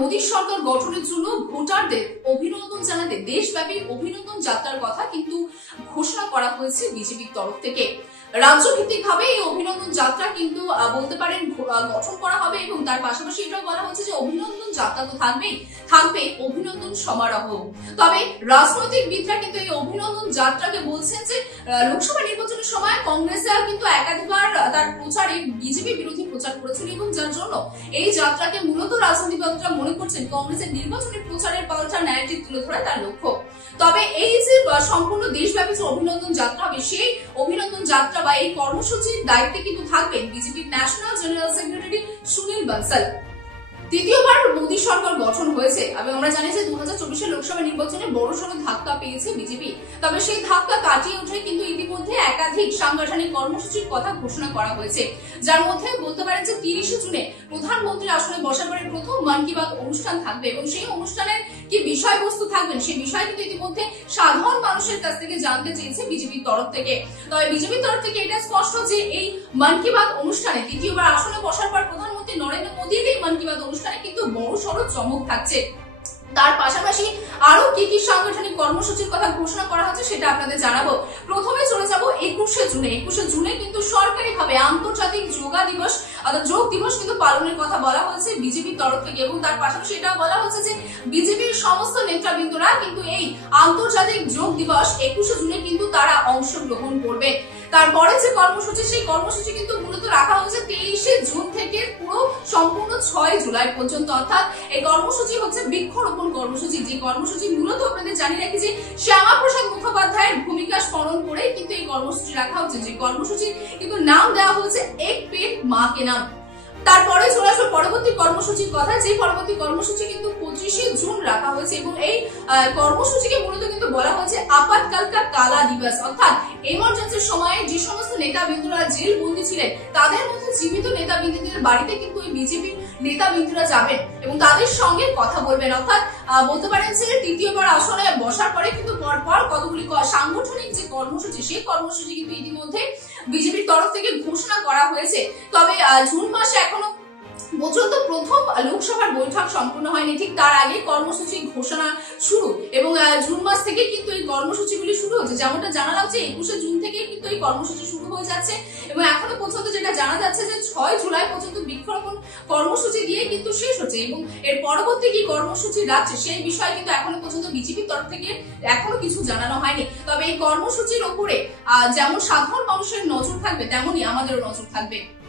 মোদী সরকার গঠনের জন্য ভোটারদের অভিনন্দন জানাতে দেশব্যাপী অভিনন্দন যাত্রার কথা কিন্তু ঘোষণা করা হয়েছে বিজেপির তরফ থেকে। রাজ্যভিত্তিক ভাবে এই অভিনন্দন যাত্রা কিন্তু বলতে পারেন গঠন করা হবে এবং তার পাশাপাশি এটাও বলা হচ্ছে যে অভিনন্দন যাত্রা তো থাকবে অভিনন্দন সমারোহ। তবে রাজনৈতিকবিদরা কিন্তু এই অভিনন্দন যাত্রাকে বলছেন যে লোকসভা নির্বাচনের সময় কংগ্রেস কিন্তু একাধিকবার তার প্রচারে বিজেপি বিরোধী প্রচার করেছিল এবং যার জন্য এই যাত্রাকে মূলত রাজনীতিবিদরা মনে করছেন কংগ্রেসের নির্বাচনী প্রচারের পাল্টা ন্যারেটিভ তুলে ধরা তার লক্ষ্য। তবে এই যে সম্পূর্ণ দেশব্যাপী যে অভিনন্দন যাত্রা হবে সেই অভিনন্দন যাত্রা বা এই কর্মসূচির দায়িত্বে কিন্তু থাকবেন বিজেপির national general secretary Sunil Bansal. তৃতীয়বার মোদী সরকার গঠন হয়েছে এবং আমরা জানি যে 2024 লোকসভা নির্বাচনে বড়সড় ধাক্কা পেয়েছে বিজেপি। তবে সেই ধাক্কা কাটিয়ে উঠে কিন্তু ইতিমধ্যে একাধিক সাংগঠনিক কর্মসূচির কথা ঘোষণা করা হয়েছে, যার মধ্যে বলতে পারেন যে 30 জুনে প্রধানমন্ত্রীর আসনে বসার পরে প্রথম মন কি বাত অনুষ্ঠান থাকবে এবং সেই অনুষ্ঠানের কি বিষয়বস্তু থাকবেন সেই বিষয় কিন্তু ইতিমধ্যে সাধারণ মানুষের কাছ থেকে জানতে চেয়েছে বিজেপির তরফ থেকে। তবে বিজেপির তরফ থেকে এটা স্পষ্ট যে এই মন কি বাত অনুষ্ঠানে তৃতীয়বার আসনে বসার পর প্রধানমন্ত্রী নরেন্দ্র মোদীর এই মন কি বাত অনুষ্ঠানে কিন্তু বড়সড় চমক থাকছে। তার পাশাপাশি আরো কি কি সাংগঠনিক কর্মসূচির কথা ঘোষণা করা হচ্ছে সেটা আপনাদের জানাবো। প্রথমে চলে যাব 21 জুনে। 21 জুনে কিন্তু সরকারিভাবে আন্তর্জাতিক যোগা দিবস অর্থাৎ যোগ দিবস কিন্তু পালনের কথা বলা হয়েছে বিজেপির তরফ থেকে এবং তার পাশাপাশি এটাও বলা হচ্ছে যে বিজেপির সমস্ত নেতৃবৃন্দরা কিন্তু এই আন্তর্জাতিক যোগ দিবস 21 জুনে কিন্তু তারা অংশগ্রহণ করবে। তারপরে যে কর্মসূচি সেই কর্মসূচি কিন্তু মূলত রাখা হয়েছে 23 জুন থেকে পুরো সম্পূর্ণ 6 জুলাই পর্যন্ত, অর্থাৎ এই কর্মসূচি হচ্ছে বৃক্ষরোপণ কর্মসূচি। যে কর্মসূচি মূলত আপনাদের জানিয়ে রাখি যে শ্যামাপ্রসাদ মুখোপাধ্যায়ের ভূমিকা স্মরণ করে কিন্তু এই কর্মসূচি রাখা হচ্ছে, যে কর্মসূচির কিন্তু নাম দেওয়া হয়েছে এক পেট মা কে নাম। তারপরে চলে আসবে পরবর্তী কর্মসূচির কথা, যে পরবর্তী কর্মসূচি কিন্তু 25 জুন রাখা হয়েছে এবং এই কর্মসূচিকে মূলত কিন্তু বলা হয়েছে আপাতকাল কা কালা দিবস, অর্থাৎ এমার্জেন্সির সময়ে যে সমস্ত নেতাবৃন্দরা জেল বন্দী ছিলেন তাদের মধ্যে জীবিত নেতাবৃন্দদের বাড়িতে কিন্তু এই বিজেপির নেতাবৃন্দরা যাবেন এবং তাদের সঙ্গে কথা বলবেন। অর্থাৎ বলতে পারেন যে তৃতীয়বার আসনে বসার পরে কিন্তু পরপর কতগুলি সাংগঠনিক যে কর্মসূচি সেই কর্মসূচি কিন্তু ইতিমধ্যে বিজেপির তরফ থেকে ঘোষণা করা হয়েছে। তবে জুন মাসে এখনো পর্যন্ত প্রথম লোকসভার বৈঠক সম্পূর্ণ হয়নি, ঠিক তার আগে কর্মসূচি ঘোষণা শুরু এবং জুন মাস থেকে কিন্তু এই কর্মসূচিগুলি শুরু হচ্ছে। যেমনটা জানালাম যে 21 জুন থেকে কিন্তু এই কর্মসূচি শুরু হয়ে যাচ্ছে এবং এখনো পর্যন্ত যেটা জানা যাচ্ছে যে 6 জুলাই পর্যন্ত বৃক্ষরোপণ কর্মসূচি দিয়ে কিন্তু শেষ হচ্ছে এবং এর পরবর্তী কি কর্মসূচি রাখছে সেই বিষয়ে কিন্তু এখনো পর্যন্ত বিজেপির তরফ থেকে এখনো কিছু জানানো হয়নি। তবে এই কর্মসূচির উপরে যেমন সাধারণ মানুষের নজর থাকবে তেমনই আমাদেরও নজর থাকবে।